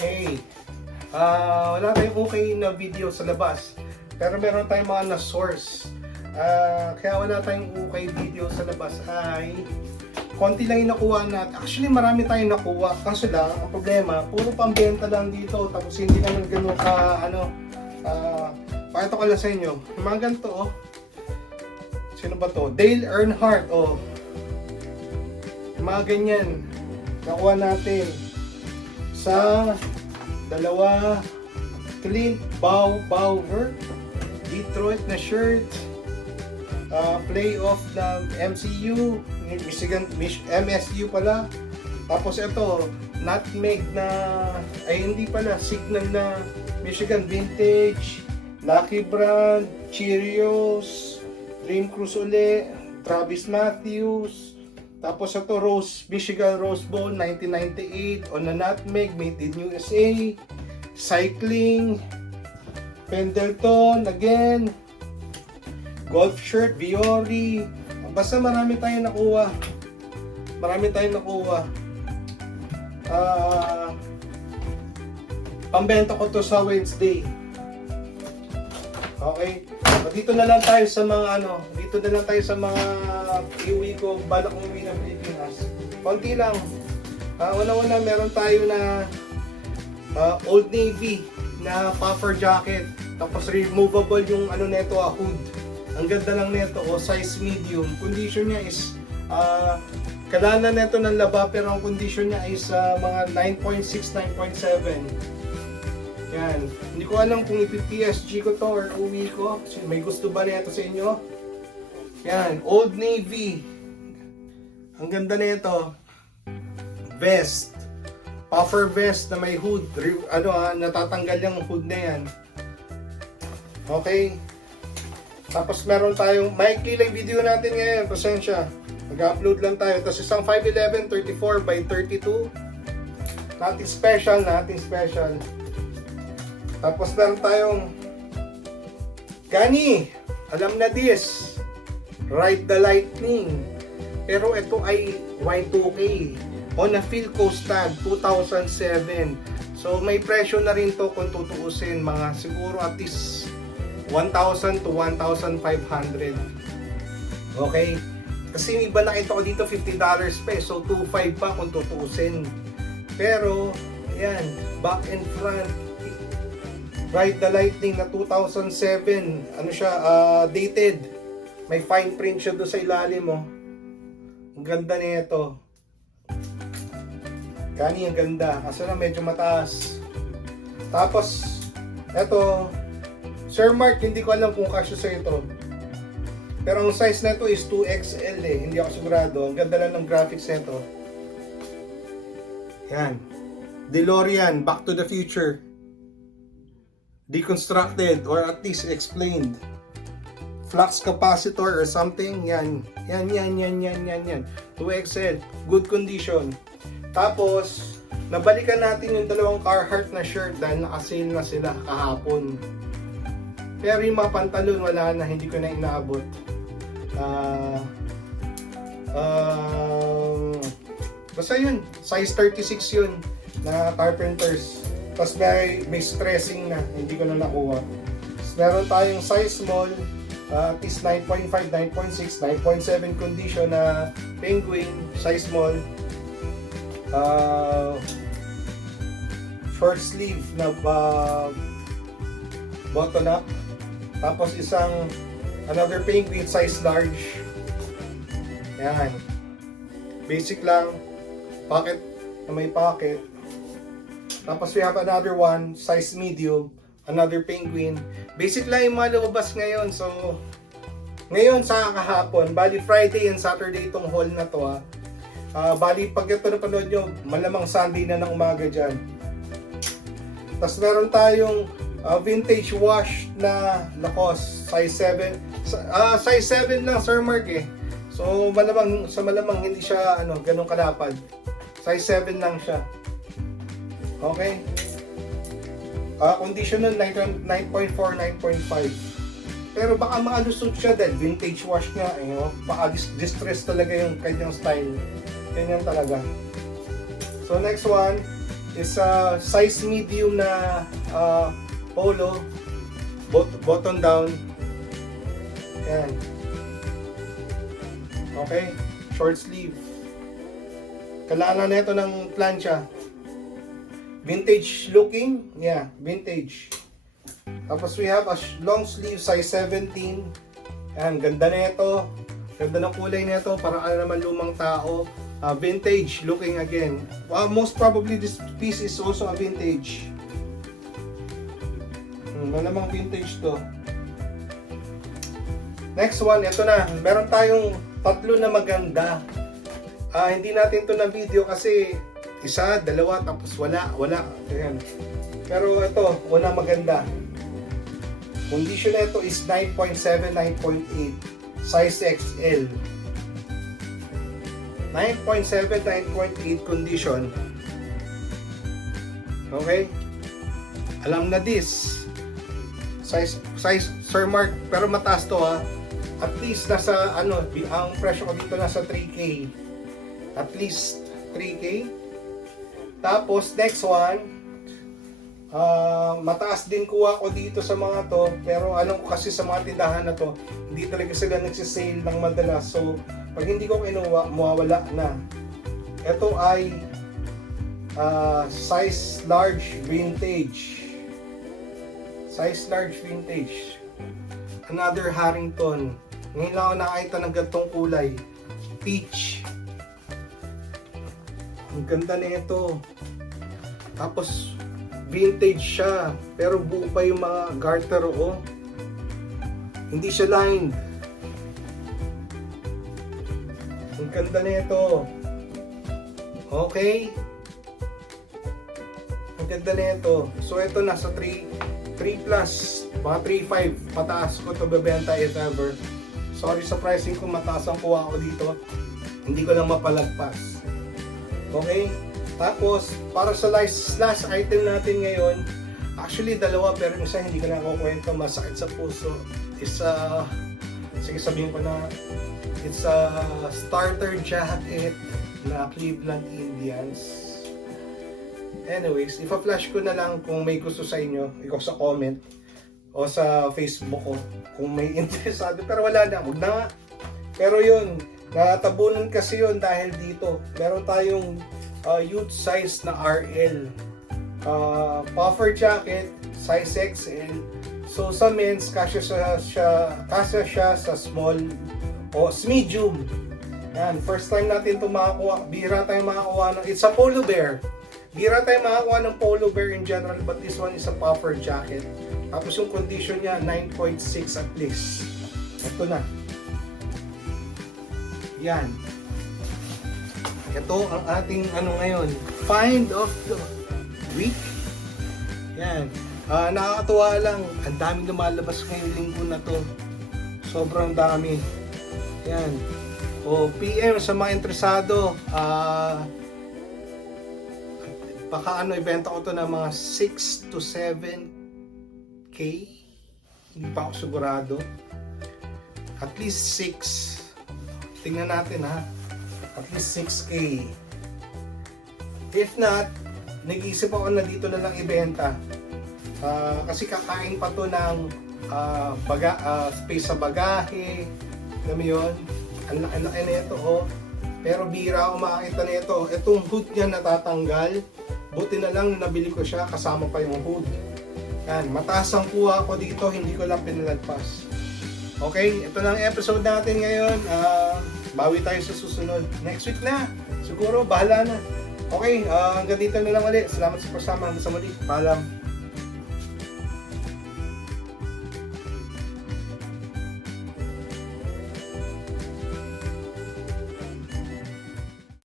Hey, wala tayong okay na video sa labas. Pero meron tayong mga na-source. Kaya wala tayong okay video sa labas ay konti lang yung nakuha natin. Actually, marami tayong nakuha. Kaso lang, ang problema, puro pambenta lang dito. Tapos hindi naman ganun ka, pakita ko lang sa inyo. Yung mga ganito, oh. Sino ba to? Dale Earnhardt, oh. Yung mga ganyan. Nakuha natin sa dalawa Clint Bauer Detroit na shirt, playoff ng MCU MSU pala. Tapos ito nutmeg na hindi pala, signal na Michigan vintage, Lucky Brand, Cheerios, Dream Cruise uli, Travis Matthews. Tapos ito, Michigan Rose Bowl 1998 on a nutmeg, made in USA. Cycling, Pendleton again. Golf shirt, Viore. Basta marami tayong nakuha. Pambenta ko to sa Wednesday. Okay. Dito na lang tayo sa mga iuwi ko, balak kong uwi ng Pilipinas. Konti lang. Una-una meron tayo na Old Navy na puffer jacket. Tapos removable yung neto, hood. Ang ganda lang neto, size medium. Condition niya is kailangan neto ng laba, pero ang condition niya is mga 9.6, 9.7. Yan. Hindi ko alam kung ipi-PSG ko to or uwi ko. May gusto ba nito sa inyo? Yan. Old Navy. Ang ganda nito. Vest. Puffer vest na may hood. Natatanggal yung hood na yan. Okay. Tapos meron tayong, maikli lang video natin ngayon. Pasensya. Mag-upload lang tayo. Tapos isang 511 34 by 32. Natin special. Tapos meron tayong Gani, alam na this, Ride the Lightning. Pero ito ay Y2K on a Philco stand 2007. So may presyo na rin to kung tutuusin, mga siguro at least 1,000 to 1,500. Okay? Kasi yung iba nakita ko dito $50 pa, so 2,500 pa kung tutuusin. Pero ayan, back and front, Ride the Lightning na 2007. Dated. May fine print siya doon sa ilalim mo. Ang ganda nito. Gani, ang ganda. Kaso lang medyo mataas. Tapos, eto, Sir Mark, hindi ko alam kung kasya sa ito. Pero ang size nito is 2XL eh. Hindi ako sigurado. Ang ganda lang ng graphics nito. Yan. DeLorean, Back to the Future. Deconstructed or at least explained. Flux capacitor or something. Yan. 2XL. Good condition. Tapos, nabalikan natin yung dalawang Carhartt na shirt dahil naka-sale na sila kahapon. Pero yung mga pantalon wala na, hindi ko na inaabot. Basta yun, size 36 yun na carpenters. Tapos may stressing na, hindi ko na nakuha. Tapos meron tayong size small, at least 9.5, 9.6, 9.7 condition na penguin, size small. Short sleeve na button up. Tapos another penguin, size large. Yan. Basic lang. Pocket na may pocket. Tapos we have another one, size medium, another penguin. Basic lang yung mga lumabas ngayon. So, ngayon sa kahapon, bali Friday and Saturday itong haul na to. Bali pag ito napanood nyo, malamang Sunday na ng umaga dyan. Tapos meron tayong vintage wash na Lacoste, size 7. Size 7 lang, Sir Mark eh. So, malamang hindi siya ganun kalapad. Size 7 lang siya. Okay. Condition nun 9.4, 9.5. Pero baka maalusot siya dahil vintage wash nga. Baka distress talaga yung kanyang style. Ganyan talaga. So next one is a size medium na polo, button down. Yan. Okay, short sleeve. Kailangan na ito ng plancha. Vintage looking, yeah, vintage. Tapos we have a long sleeve size 17. Yan, ganda na ito. Ganda ng kulay na ito, parang ano naman lumang tao. Vintage looking again. Most probably this piece is also a vintage. Malamang vintage to. Next one, ito na. Meron tayong tatlo na maganda. Hindi natin to na video kasi isa, dalawa, tapos wala. Ayan. Pero ito, una maganda. Condition na ito is 9.7, 9.8. Size XL. 9.7, 9.8 condition. Okay? Alam na this. Size Sir Mark, pero mataas to ha. At least nasa ano, ang presyo ko dito nasa 3K. At least 3K. Tapos next one, mataas din kuha ko dito sa mga to, pero alam ko kasi sa mga tindahan na to, hindi talaga sila nagsisale ng madalas. So, pag hindi ko kinuha, mawawala na. Ito ay size large vintage. Size large vintage. Another Harrington. Ngayon lang ako nakakita ng gantong kulay. Peach. Ang ganda na ito. Tapos, vintage siya. Pero buo pa yung mga garter, oh. Hindi siya lined. Ang ganda na ito. Okay. Ang ganda na ito. So, ito nasa 3 plus. Mga 3.5. Pataas ko ito bebenta if ever. Sorry sa pricing kung mataas ang kuha ko dito. Hindi ko lang mapalagpas. Okay? Tapos, para sa last item natin ngayon, actually dalawa pero isa hindi ko na kukwento, masakit sa puso. Isa, sige sabihin ko na, it's a starter jacket na Cleveland Indians. Anyways, ipa-flash ko na lang kung may gusto sa inyo, ikaw sa comment o sa Facebook ko kung may interesado, pero wala na, huwag na nga. Pero yun, natabunan kasi yun dahil dito meron tayong youth size na RL, puffer jacket size XL. So sa men's kasya siya sa small o medium. Yan, first time natin ito makakuha. Bihira tayong makakuha ng, it's a polo bear. Bihira tayong makakuha ng polo bear in general, but this one is a puffer jacket. Tapos yung condition niya 9.6 at least. Ito na. Yan. Ito ang ating ano ngayon, find of the week. Yan. Nakakatuwa lang, ang daming lumalabas ngayong linggo na to. Sobrang dami. Yan. O PM sa mga interesado, baka ano, ibenta ko to ng mga 6 to 7K. Hindi pa ako sigurado. At least 6. Tingnan natin ha. At least 6K. If not, nag-iisip ako na dito na lang ibenta. Kasi kakain pa to ng space sa bagahe. Alam mo yun? Ang laki na ito, oh. Pero bira ako makakita na ito. Itong hood niya natatanggal. Buti na lang nabili ko siya, kasama pa yung hood. Yan, mataas ang kuha ko dito, hindi ko lang pinalagpas. Okay, ito lang episode natin ngayon. Bawi tayo sa susunod. Next week na. Siguro, bahala na. Okay, hanggang dito na lang ulit. Salamat sa kasama. Hanggang sa muli. Paalam.